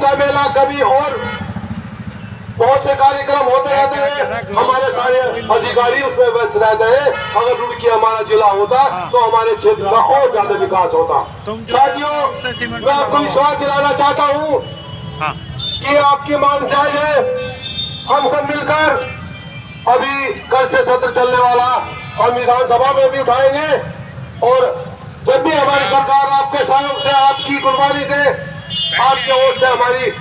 कुंभ का मेला, कभी और बहुत से कार्यक्रम होते रहते हैं। हमारे सारे अधिकारी उसमें व्यस्त रहते हैं। अगर रुड़की हमारा जिला होता तो हमारे क्षेत्र का और ज्यादा विकास होता। साथियों, मैं आपको विश्वास दिलाना चाहता हूँ कि आपकी मांग जायज है। हम सब मिलकर अभी कल से सत्र चलने वाला हम विधानसभा में भी उठाएंगे, और जब भी हमारी सरकार आपके सहयोग से, आपकी कुर्बानी से, आपके वोट से हमारी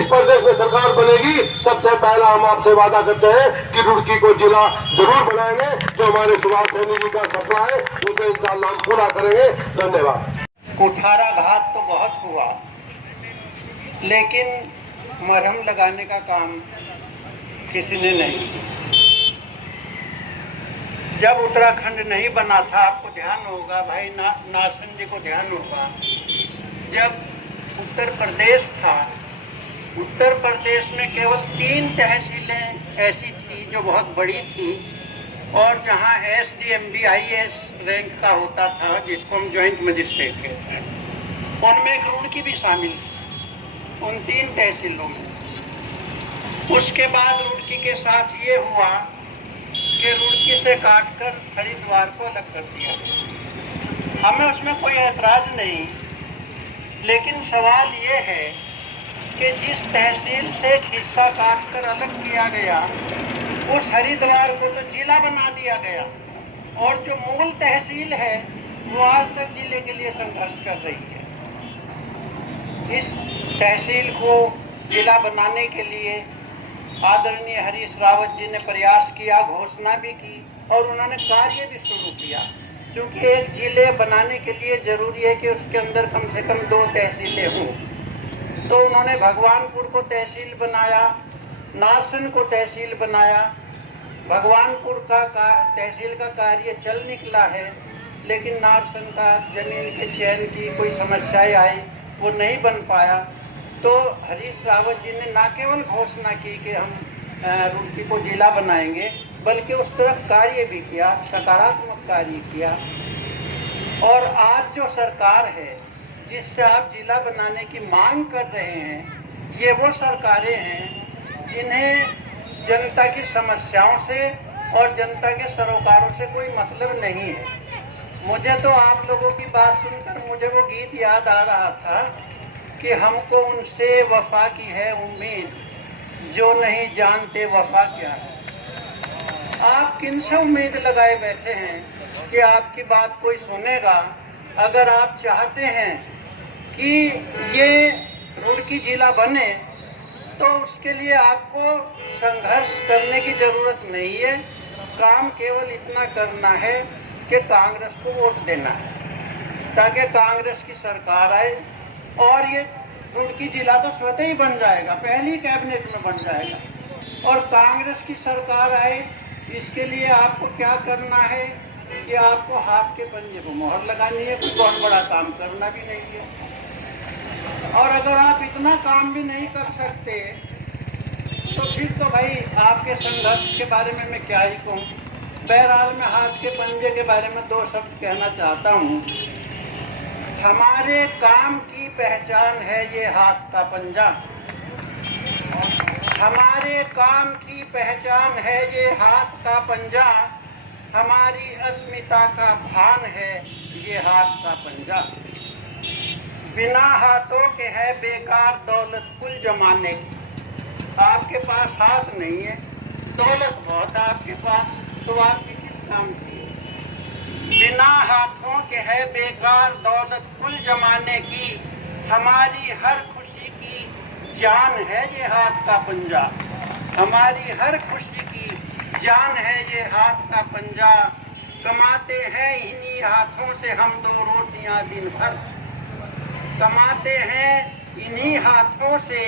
इस प्रदेश में सरकार बनेगी, सबसे पहला हम आपसे वादा करते हैं कि रुड़की को जिला जरूर बनाएंगे। जो हमारे सुभाष सैनी जी का सपना है उसे इंशाअल्लाह हम पूरा करेंगे। धन्यवाद। कुठाराघात तो बहुत हुआ, लेकिन मरहम लगाने का काम किसी ने नहीं। जब उत्तराखंड नहीं बना था, आपको ध्यान होगा, भाई नारसिंह जी को ध्यान होगा, जब उत्तर प्रदेश था, उत्तर प्रदेश में केवल 3 तहसीलें ऐसी थी जो बहुत बड़ी थी, और जहां SDMD IAS रैंक का होता था, जिसको हम ज्वाइंट मजिस्ट्रेट कहते हैं, उनमें एक रुड़की भी शामिल थी उन 3 तहसीलों में। उसके बाद रुड़की के साथ ये हुआ कि रुड़की से काटकर हरिद्वार को अलग कर दिया। हमें उसमें कोई ऐतराज नहीं, लेकिन सवाल ये है कि जिस तहसील से एक हिस्सा काटकर अलग किया गया, उस हरिद्वार को तो जिला बना दिया गया, और जो मूल तहसील है वो आज तक जिले के लिए संघर्ष कर रही है। इस तहसील को जिला बनाने के लिए आदरणीय हरीश रावत जी ने प्रयास किया, घोषणा भी की, और उन्होंने कार्य भी शुरू किया। क्योंकि एक जिले बनाने के लिए जरूरी है कि उसके अंदर कम से कम 2 तहसीलें हों। तो उन्होंने भगवानपुर को तहसील बनाया, नारसन को तहसील बनाया। भगवानपुर का तहसील का कार्य चल निकला है, लेकिन नारसन का जमीन के चयन की कोई समस्याएं आई, वो नहीं बन पाया। तो हरीश रावत जी ने न केवल घोषणा की कि हम रुड़की को जिला बनाएंगे, बल्कि उस तरफ कार्य भी किया, सकारात्मक कार्य किया। और आज जो सरकार है जिससे आप जिला बनाने की मांग कर रहे हैं, ये वो सरकारें हैं जिन्हें जनता की समस्याओं से और जनता के सरोकारों से कोई मतलब नहीं है। मुझे तो आप लोगों की बात सुनकर मुझे वो गीत याद आ रहा था कि हमको उनसे वफा की है उम्मीद, जो नहीं जानते वफा क्या है। आप किनसे उम्मीद लगाए बैठे हैं कि आपकी बात कोई सुनेगा? अगर आप चाहते हैं कि ये रुड़की जिला बने, तो उसके लिए आपको संघर्ष करने की जरूरत नहीं है। काम केवल इतना करना है कि कांग्रेस को वोट देना है, ताकि कांग्रेस की सरकार आए, और ये रुड़की जिला तो स्वतः ही बन जाएगा, पहली कैबिनेट में बन जाएगा, और कांग्रेस की सरकार आए। इसके लिए आपको क्या करना है कि आपको हाथ के पंजे को मोहर लगानी है, कोई बहुत बड़ा काम करना भी नहीं है। और अगर आप इतना काम भी नहीं कर सकते, तो फिर तो भाई आपके संघर्ष के बारे में मैं क्या ही कहूँ। बहरहाल मैं हाथ के पंजे के बारे में 2 शब्द कहना चाहता हूँ। हमारे काम की पहचान है ये हाथ का पंजा, हमारे काम की पहचान है ये हाथ का पंजा, हमारी अस्मिता का भान है ये हाथ का पंजा। बिना हाथों के है बेकार दौलत कुल जमाने की। आपके पास हाथ नहीं है, दौलत बहुत है आपके पास, तो आपकी किस काम की? बिना हाथों के है बेकार दौलत कुल जमाने की, हमारी हर खुशी की जान है ये हाथ का पंजा, हमारी हर खुशी की जान है ये हाथ का पंजा। कमाते हैं इन्हीं हाथों से हम 2 रोटियां दिन भर, कमाते हैं इन्हीं हाथों से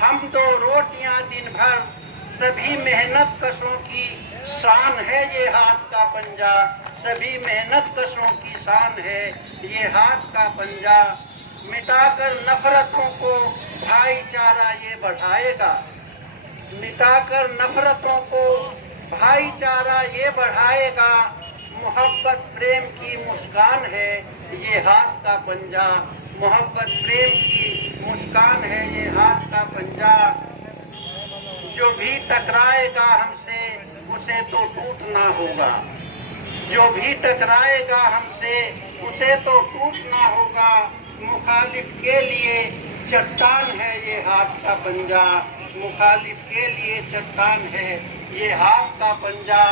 हम 2 रोटियां दिन भर, सभी मेहनत कशों की शान है ये हाथ का पंजा, सभी मेहनत कशों की शान है ये हाथ का पंजा। मिटाकर नफरतों को भाईचारा ये बढ़ाएगा, मिटाकर नफरतों को भाईचारा ये बढ़ाएगा, मोहब्बत प्रेम की मुस्कान है ये हाथ का पंजा, मोहब्बत प्रेम की मुस्कान है ये हाथ का पंजा। जो भी टकराएगा हमसे उसे तो टूटना होगा, जो भी टकराएगा हमसे उसे तो टूटना होगा। मुखालिफ के लिए चट्टान है ये हाथ का पंजा, मुखालिफ के लिए चट्टान है ये हाथ का पंजा।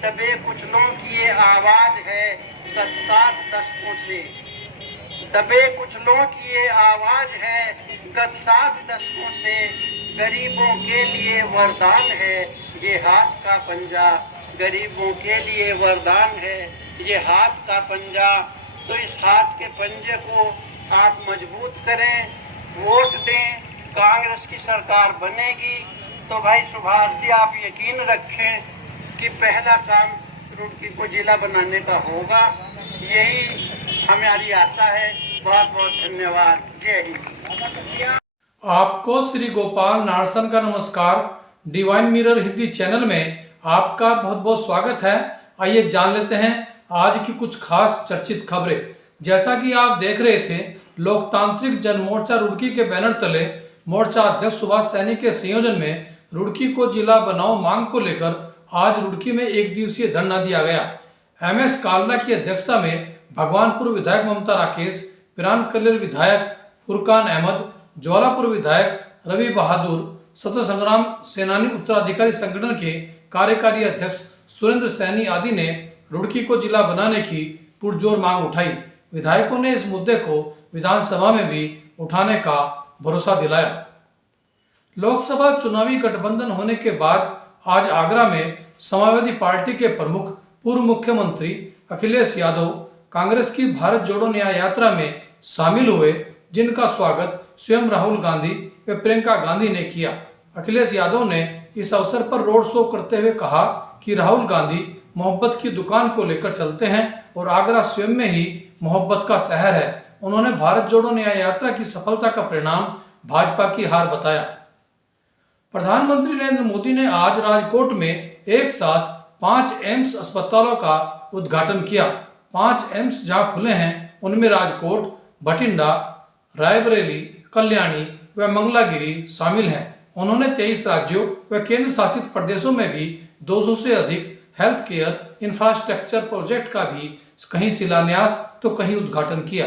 दबे कुचलों की ये आवाज है गत 7 दशकों से, दबे कुचलों की ये आवाज है गत 7 दशकों से। गरीबों के लिए वरदान है ये हाथ का पंजा, गरीबों के लिए वरदान है ये हाथ का पंजा। तो इस हाथ के पंजे को आप मजबूत करें, वोट दें, कांग्रेस की सरकार बनेगी तो भाई सुभाष जी आप यकीन रखें कि पहला काम रुड़की को जिला बनाने का होगा। यही हमारी आशा है। बहुत बहुत धन्यवाद। जय हिंद। आपको श्री गोपाल नारसन का नमस्कार। डिवाइन मिरर हिंदी चैनल में आपका बहुत बहुत स्वागत है। आइए जान लेते हैं आज की कुछ खास चर्चित खबरें। जैसा कि आप देख रहे थे, लोकतांत्रिक जनमोर्चा रुड़की के बैनर तले मोर्चा अध्यक्ष सुभाष सैनी के संयोजन में रुड़की को जिला बनाओ मांग को लेकर आज रुड़की में एक दिवसीय धरना दिया गया। MS कालना की अध्यक्षता में भगवानपुर विधायक ममता राकेश, पिरान कलेर विधायक फुरकान अहमद, ज्वालापुर विधायक रवि बहादुर, स्वतंत्र संग्राम सेनानी उत्तराधिकारी संगठन के कार्यकारी अध्यक्ष सुरेंद्र सैनी आदि ने रुड़की को जिला बनाने की पुरजोर मांग उठाई। विधायकों ने इस मुद्दे को विधानसभा में भी उठाने का भरोसा दिलाया। लोकसभा चुनावी गठबंधन होने के बाद आज आगरा में समाजवादी पार्टी के प्रमुख पूर्व मुख्यमंत्री अखिलेश यादव कांग्रेस की भारत जोड़ो न्याय यात्रा में शामिल हुए, जिनका स्वागत स्वयं राहुल गांधी व प्रियंका गांधी ने किया। अखिलेश यादव ने इस अवसर पर रोड शो करते हुए कहा कि राहुल गांधी मोहब्बत की दुकान को लेकर चलते हैं और आगरा स्वयं में ही मोहब्बत का शहर है। उन्होंने भारत जोड़ो न्याय यात्रा की सफलता का परिणाम भाजपा की हार बताया। प्रधानमंत्री नरेंद्र मोदी ने आज राजकोट में एक साथ 5 एम्स अस्पतालों का उद्घाटन किया। 5 एम्स जहां खुले हैं उनमें राजकोट, बठिंडा, रायबरेली, कल्याणी व मंगलागिरी शामिल हैं। उन्होंने 23 राज्यों व केंद्र शासित प्रदेशों में भी 200 से अधिक हेल्थ केयर इंफ्रास्ट्रक्चर प्रोजेक्ट का भी कहीं शिलान्यास तो कहीं उद्घाटन किया।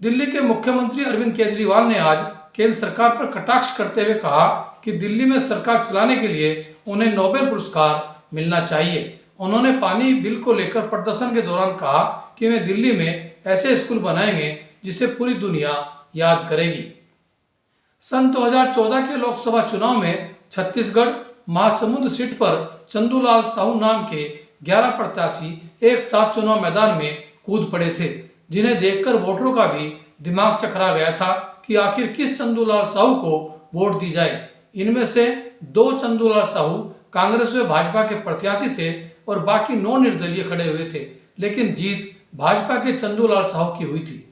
दिल्ली के मुख्यमंत्री अरविंद केजरीवाल ने आज केंद्र सरकार पर कटाक्ष करते हुए कहा कि दिल्ली में सरकार चलाने के लिए उन्हें नोबेल पुरस्कार मिलना चाहिए। उन्होंने पानी बिल को लेकर प्रदर्शन के दौरान कहा कि वे दिल्ली में ऐसे स्कूल बनाएंगे जिसे पूरी दुनिया याद करेगी। सन 2014 के लोकसभा चुनाव में छत्तीसगढ़ महासमुंद सीट पर चंदूलाल साहू नाम के 11 प्रत्याशी एक साथ चुनाव मैदान में कूद पड़े थे, जिन्हें देखकर वोटरों का भी दिमाग चकरा गया था कि आखिर किस चंदूलाल साहू को वोट दी जाए। इनमें से 2 चंदूलाल साहू कांग्रेस व भाजपा के प्रत्याशी थे और बाकी 9 निर्दलीय खड़े हुए थे, लेकिन जीत भाजपा के चंदूलाल साहू की हुई थी।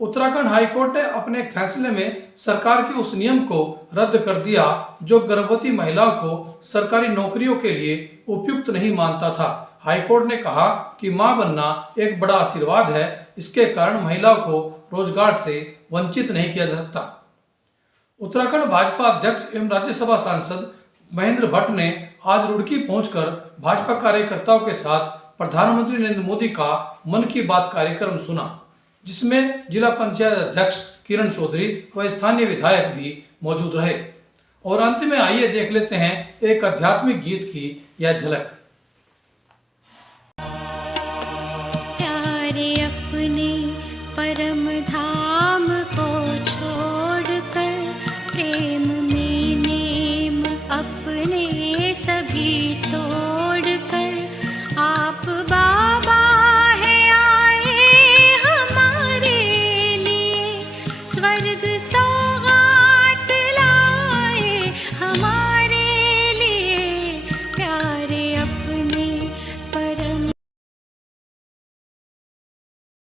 उत्तराखंड हाईकोर्ट ने अपने फैसले में सरकार के उस नियम को रद्द कर दिया जो गर्भवती महिलाओं को सरकारी नौकरियों के लिए उपयुक्त नहीं मानता था। हाईकोर्ट ने कहा कि मां बनना एक बड़ा आशीर्वाद है, इसके कारण महिलाओं को रोजगार से वंचित नहीं किया जा सकता। उत्तराखंड भाजपा अध्यक्ष एवं राज्यसभा सांसद महेंद्र भट्ट ने आज रुड़की पहुंचकर भाजपा कार्यकर्ताओं के साथ प्रधानमंत्री नरेंद्र मोदी का मन की बात कार्यक्रम सुना, जिसमें जिला पंचायत अध्यक्ष किरण चौधरी व स्थानीय विधायक भी मौजूद रहे। और अंत में आइए देख लेते हैं एक आध्यात्मिक गीत की यह झलक। प्यारे अपने परम धाम को छोड़कर प्रेम में नेम अपने सभी तोड़कर आप बाबा है आए हमारे लिए स्वर्ग